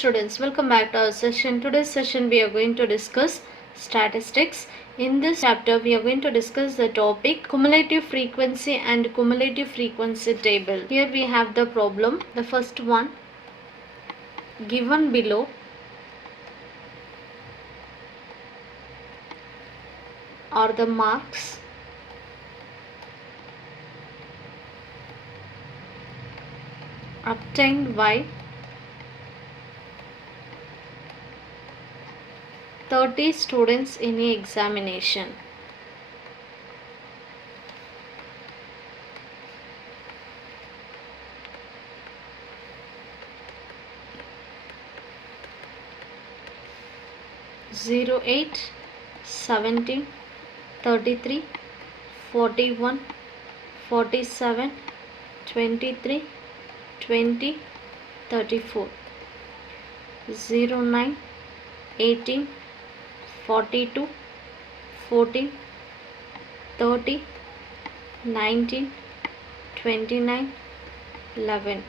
students, welcome back to our session. Today's session we are going to discuss statistics. In this chapter we are going to discuss the topic cumulative frequency and cumulative frequency table. Here we have the problem. The first one given below are the marks obtained by 30 students in a examination. Zero 08, 17, 33, 41, 47, 23, 20, 34. 09, 18, 42, 14, 30, 19, 29, 11,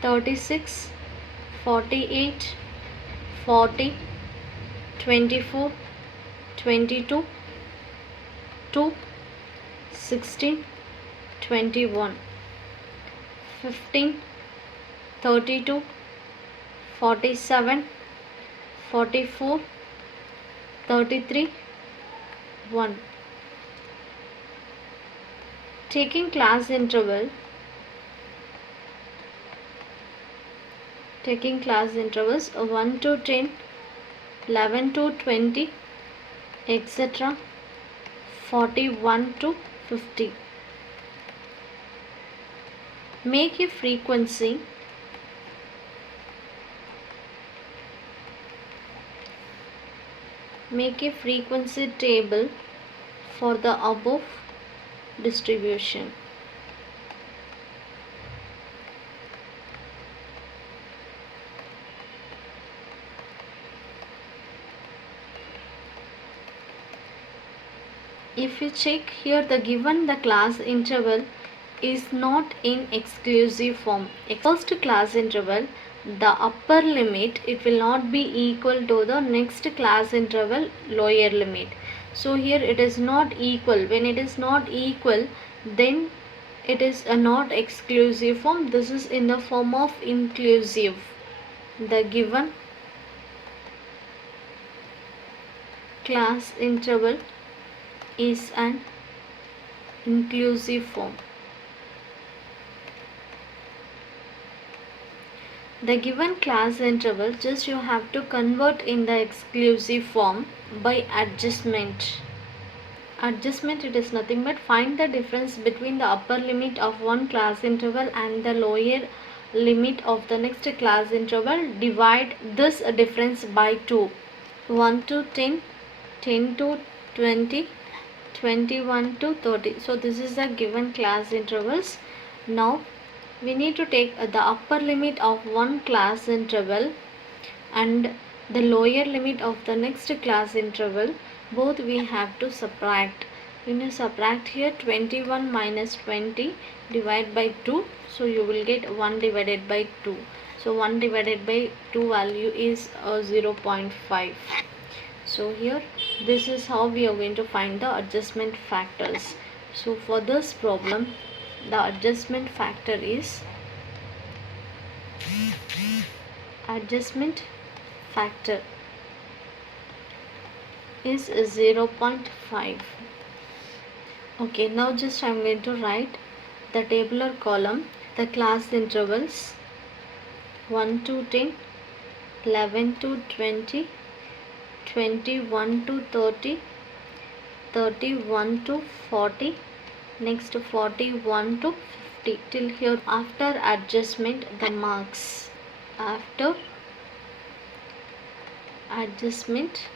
36, 48, 40, 24, 22, 2, 16, 21, 15, 32, 47, 44, 33, 1. Taking class intervals 1 to 10, 11 to 20, etc. 41 to 50. Make a frequency table for the above distribution. If you check here, the class interval is not in exclusive form. First class interval, the upper limit, it will not be equal to the next class interval lower limit. So here it is not equal. When it is not equal, then it is a not exclusive form. This is in the form of inclusive. The given class interval is an inclusive form. The given class interval, just you have to convert in the exclusive form by adjustment. Adjustment, it is nothing but find the difference between the upper limit of one class interval and the lower limit of the next class interval. Divide this difference by 2. 1 to 10, 10 to 20, 21 to 30. So this is the given class intervals. Now we need to take the upper limit of one class interval and the lower limit of the next class interval. Both we have to subtract. When you subtract here, 21 minus 20 divide by 2, so you will get 1 divided by 2. So 1 divided by 2 value is 0.5. So here this is how we are going to find the adjustment factors. So for this problem, the adjustment factor is 0.5. Okay, now just I am going to write the tabular column, the class intervals 1 to 10, 11 to 20, 21 to 30, 31 to 40, next 41 to 50 till here. After adjustment, the marks. After adjustment,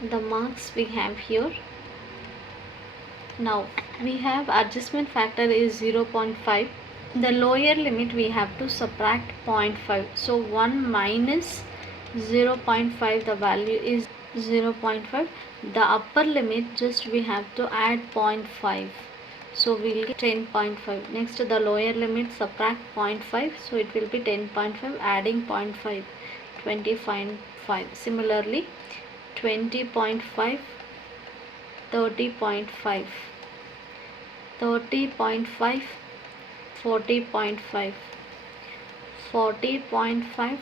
the marks we have here. Now we have adjustment factor is 0.5. The lower limit we have to subtract 0.5. So 1 minus 0.5, the value is 0.5. The upper limit, just we have to add 0.5. so we'll get 10.5. Next the lower limit, subtract 0.5, so it will be 10.5, adding 0.5, 20.5. Similarly 20.5, 30.5, 30.5, 40.5, 40.5,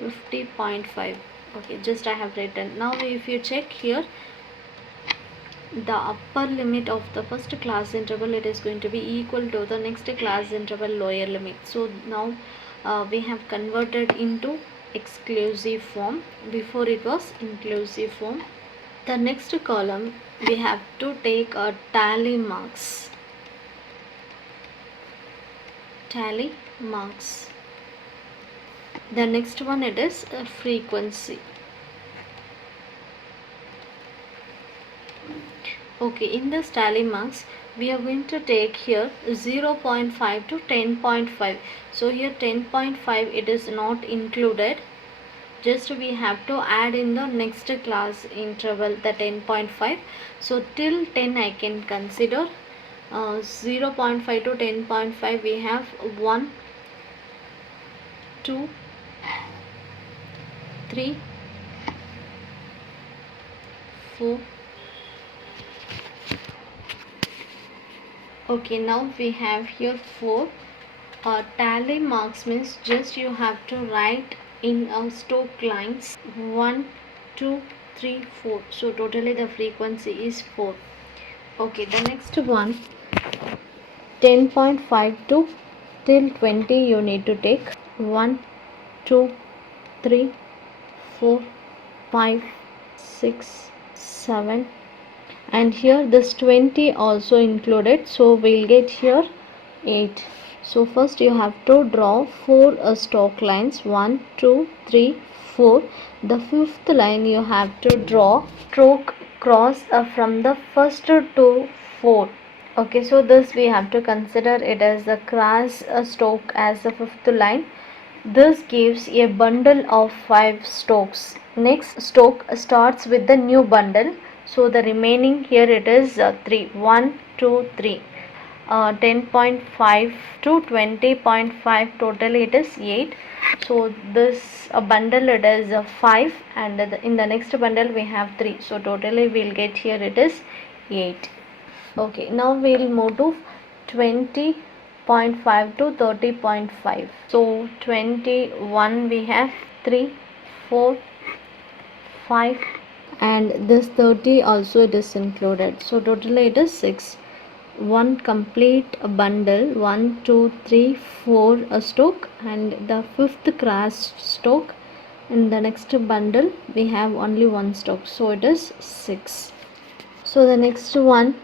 50.5. okay, just I have written. Now if you check here, the upper limit of the first class interval, it is going to be equal to the next class interval lower limit. So now we have converted into exclusive form. Before it was inclusive form. The next column we have to take a tally marks. Tally marks. The next one, it is a frequency. Okay, in this tally marks we are going to take here 0.5 to 10.5. so here 10.5 it is not included, just we have to add in the next class interval the 10.5. so till 10 I can consider. 0.5 to 10.5 we have 1, 2, 3, 4. Okay, now we have here 4. Tally marks means just you have to write in stroke lines 1, 2, 3, 4. so totally the frequency is 4. Okay, the next one, 10.5 to till 20 you need to take 1, 2, 3, 4, 5, 6, 7, and here this 20 also included, so we'll get here 8. so first you have to draw 4 stroke lines, 1, 2, 3, 4. the 5th line you have to draw stroke cross from the first to 4. okay, so this we have to consider it as the cross stroke as the 5th line. This gives a bundle of 5 strokes. Next stroke starts with the new bundle. So the remaining here it is 3. 1, 2, 3. 10.5 to 20.5, totally it is 8. So this bundle it is 5, and in the next bundle we have 3. So totally we'll get here it is 8. Okay, now we'll move to 20.5 to 30.5. so 21 we have 3, 4, 5, and this 30 also it is included, so totally it is 6. One complete bundle, 1, 2, 3, 4 a stroke, and the 5th cross stroke. In the next bundle we have only 1 stroke, so it is 6. So the next one,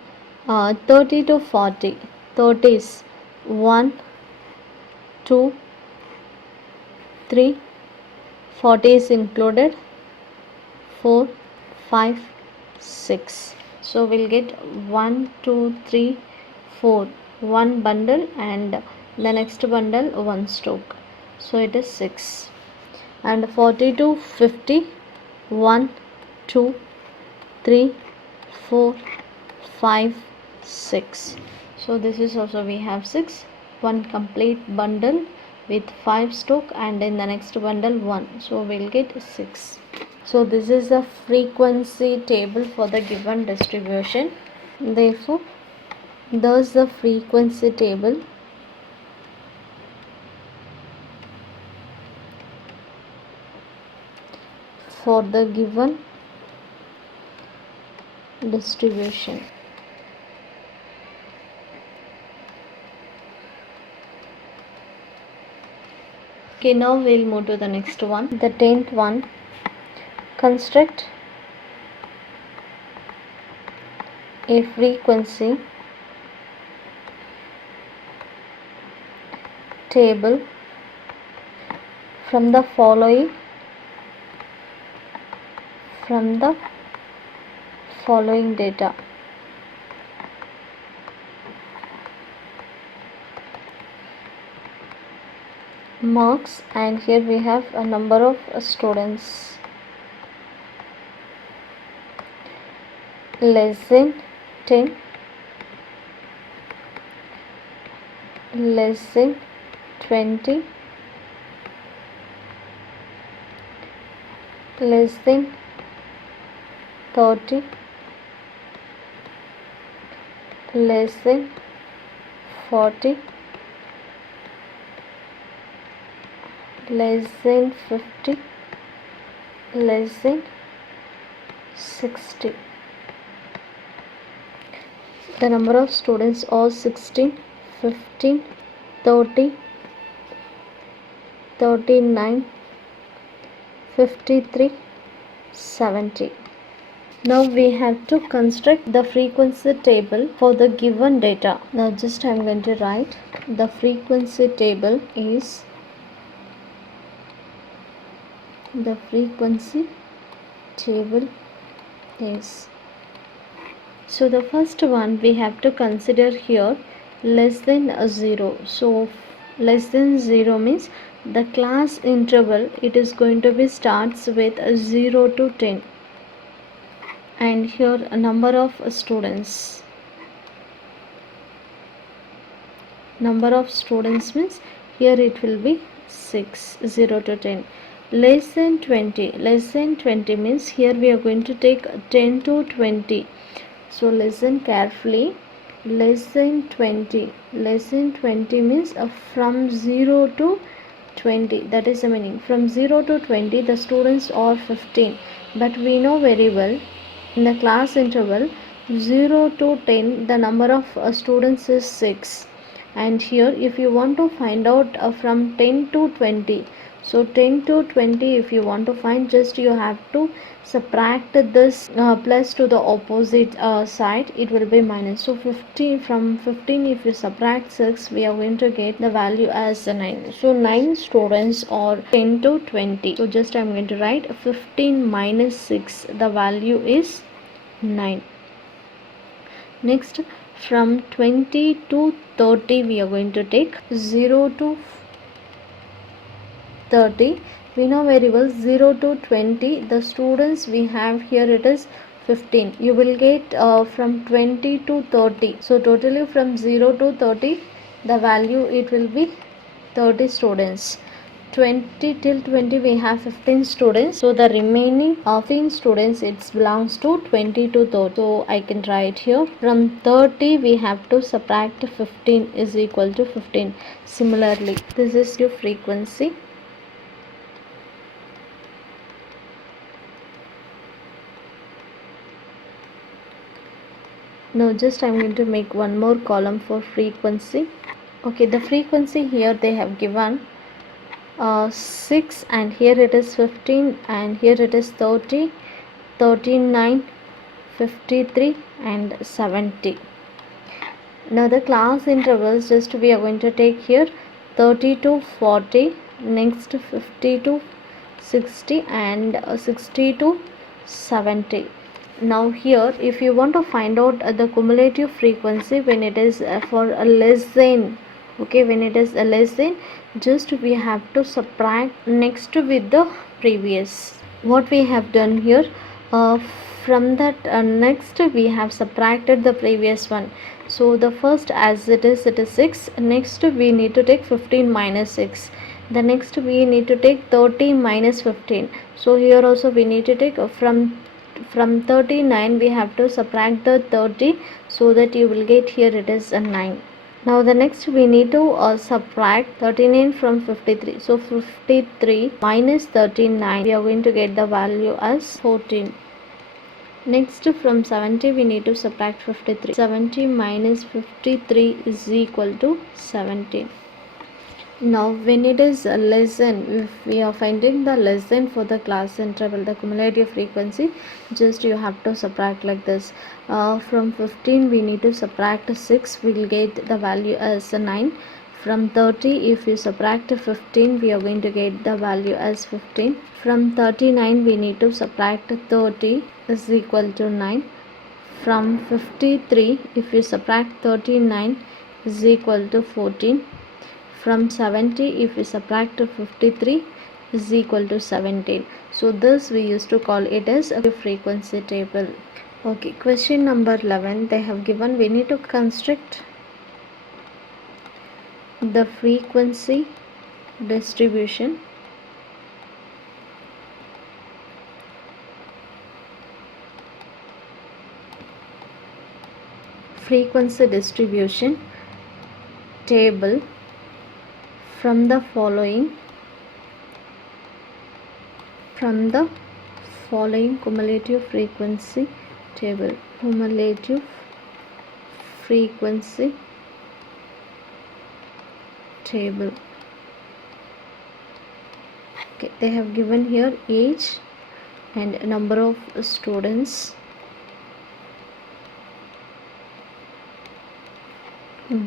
30 to 40. 30 is 1, 2, 3, 40 is included, 4, 5, 6. So we'll get 1, 2, 3, 4, 1 bundle, and the next bundle 1 stroke, so it is 6. And 40 to 50, 1, 2, 3, 4, 5, 6. so this is also we have 6. 1 complete bundle with 5 stroke, and in the next bundle 1, so we'll get 6. So this is the frequency table for the given distribution. Therefore thus the frequency table for the given distribution. Okay, now we'll move to the next one, the 10th one. Construct a frequency table from the following data. Marks, and here we have a number of students. Less than 10, less than 20, less than 30, less than 40, less than 50, less than 60. The number of students are 16, 15, 30, 39, 53, 70. Now we have to construct the frequency table for the given data. Now just I am going to write the frequency table is so the first one we have to consider here less than 0. So less than 0 means the class interval it is going to be starts with 0 to 10, and here a number of students means here it will be 6, 0 to 10. Less than 20 means here we are going to take 10 to 20. So listen carefully. Less than 20 means from 0 to 20, that is the meaning. From 0 to 20 the students are 15, but we know very well in the class interval 0 to 10 the number of students is 6, and here if you want to find out from 10 to 20, so 10 to 20 if you want to find, just you have to subtract this plus to the opposite side, it will be minus. So 15, from 15 if you subtract 6 we are going to get the value as 9. So 9 students are 10 to 20. So just I am going to write 15 minus 6, the value is 9. Next, from 20 to 30 we are going to take 0 to 30. We know very well 0 to 20 the students we have here it is 15. You will get from 20 to 30. So totally from 0 to 30 the value it will be 30 students. 20 till 20 we have 15 students, so the remaining 15 students it belongs to 20 to 30. So I can write here from 30 we have to subtract 15 is equal to 15. Similarly, this is your frequency. Now just I am going to make one more column for frequency. Okay, the frequency here they have given 6, and here it is 15, and here it is 30, 39, 53 and 70. Now the class intervals just we are going to take here 30 to 40, next 50 to 60 and 60 to 70. Now here if you want to find out the cumulative frequency when it is for a less than, okay, when it is a less than, just we have to subtract next with the previous. What we have done here from that next we have subtracted the previous one. So the first as it is 6, next we need to take 15 minus 6, the next we need to take 30 minus 15. So here also we need to take from 39 we have to subtract the 30, so that you will get here it is a 9. Now the next we need to subtract 39 from 53. So 53 minus 39 we are going to get the value as 14. Next from 70 we need to subtract 53. 70 minus 53 is equal to 17. Now when it is less than, if we are finding the less than for the class interval, the cumulative frequency, just you have to subtract like this. From 15 we need to subtract 6, we will get the value as 9. From 30 if you subtract 15 we are going to get the value as 15. From 39 we need to subtract 30 is equal to 9. From 53 if you subtract 39 is equal to 14. From 70 if we subtract 53 is equal to 17. So this we used to call it as a frequency table. Okay, question number 11 they have given, we need to construct the frequency distribution table from the following cumulative frequency table. Okay, they have given here age and number of students,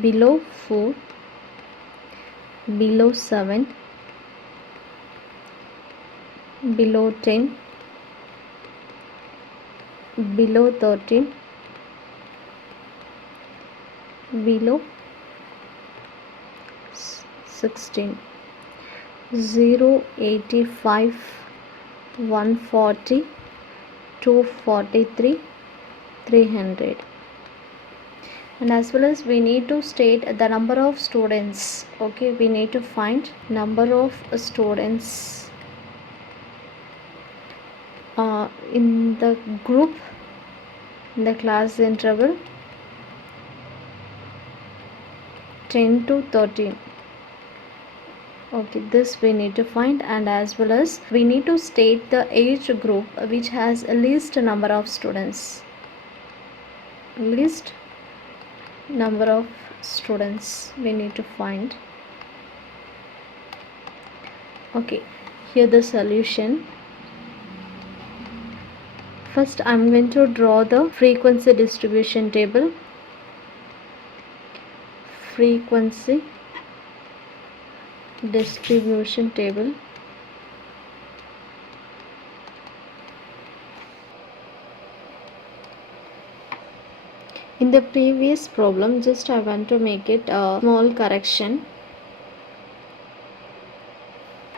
below 4, below 7, below 10, below 13, below 16, 0, 85, 140, 243, 300. And as well as we need to state the number of students. Okay, we need to find number of students in the group, in the class interval 10 to 13. Okay, this we need to find, and as well as we need to state the age group which has least number of students. Least number of students we need to find. Okay, here the solution. First I'm going to draw the frequency distribution table. Frequency distribution table. In the previous problem, just I want to make it a small correction.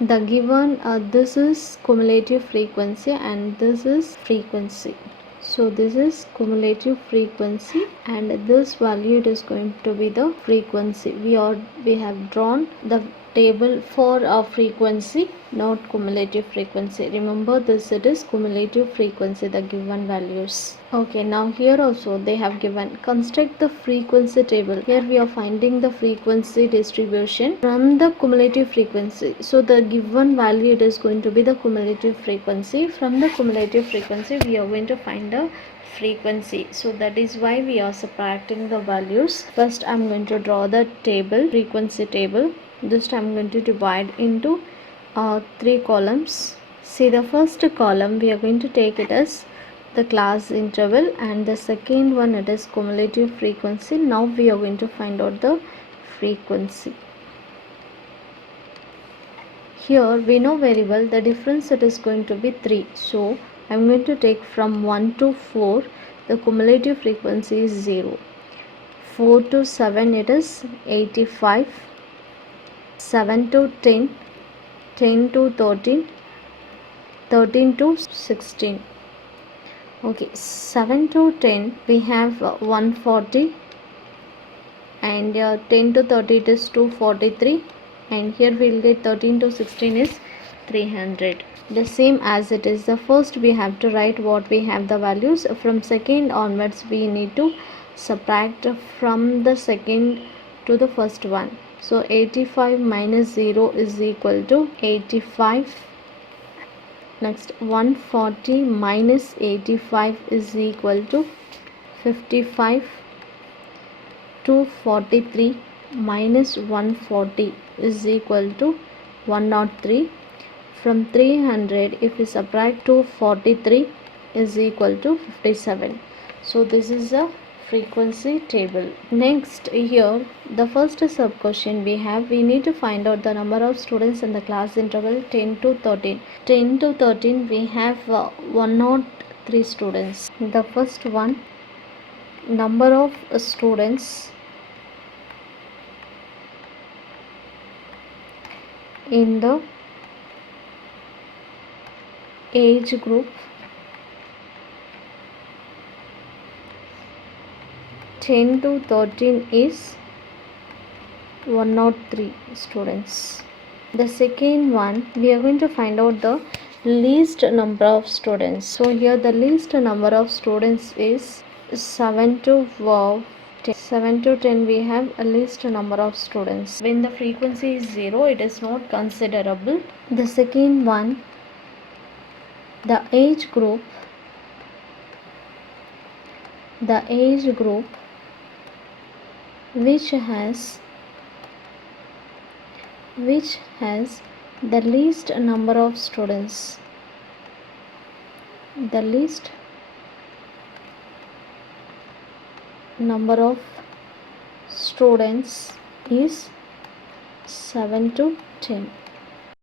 The given this is cumulative frequency and this is frequency. So this is cumulative frequency and this value is going to be the frequency. We have drawn the table for a frequency, not cumulative frequency. Remember this, it is cumulative frequency, the given values. Okay, now here also they have given construct the frequency table. Here we are finding the frequency distribution from the cumulative frequency. So the given value, it is going to be the cumulative frequency. From the cumulative frequency we are going to find the frequency. So that is why we are subtracting the values. First I'm going to draw the table, frequency table. Just I'm going to divide into 3 columns. See, the first column we are going to take it as the class interval and the second one it is cumulative frequency. Now we are going to find out the frequency. Here we know very well the difference, it is going to be 3. So I'm going to take from 1 to 4, the cumulative frequency is 0. 4 to 7 it is 85. 7 to 10, 10 to 13, 13 to 16. Okay, 7 to 10 we have 140 and 10 to 30 it is 243 and here we will get 13 to 16 is 300. The same as it is the first, we have to write what we have the values. From second onwards we need to subtract from the second to the first one. So 85 minus 0 is equal to 85. Next 140 minus 85 is equal to 55. 243 minus 140 is equal to 103. From 300 if we subtract 243 is equal to 57. So this is a frequency table. Next, here the first sub question we need to find out the number of students in the class interval 10 to 13. 10 to 13 we have 103 students. The first one, number of students in the age group 10 to 13 is 103 students. The second one, we are going to find out the least number of students. So here the least number of students is 7 to 10. 7 to 10 we have a least number of students. When the frequency is 0, it is not considerable. The second one, the age group which has the least number of students. The least number of students is 7 to 10.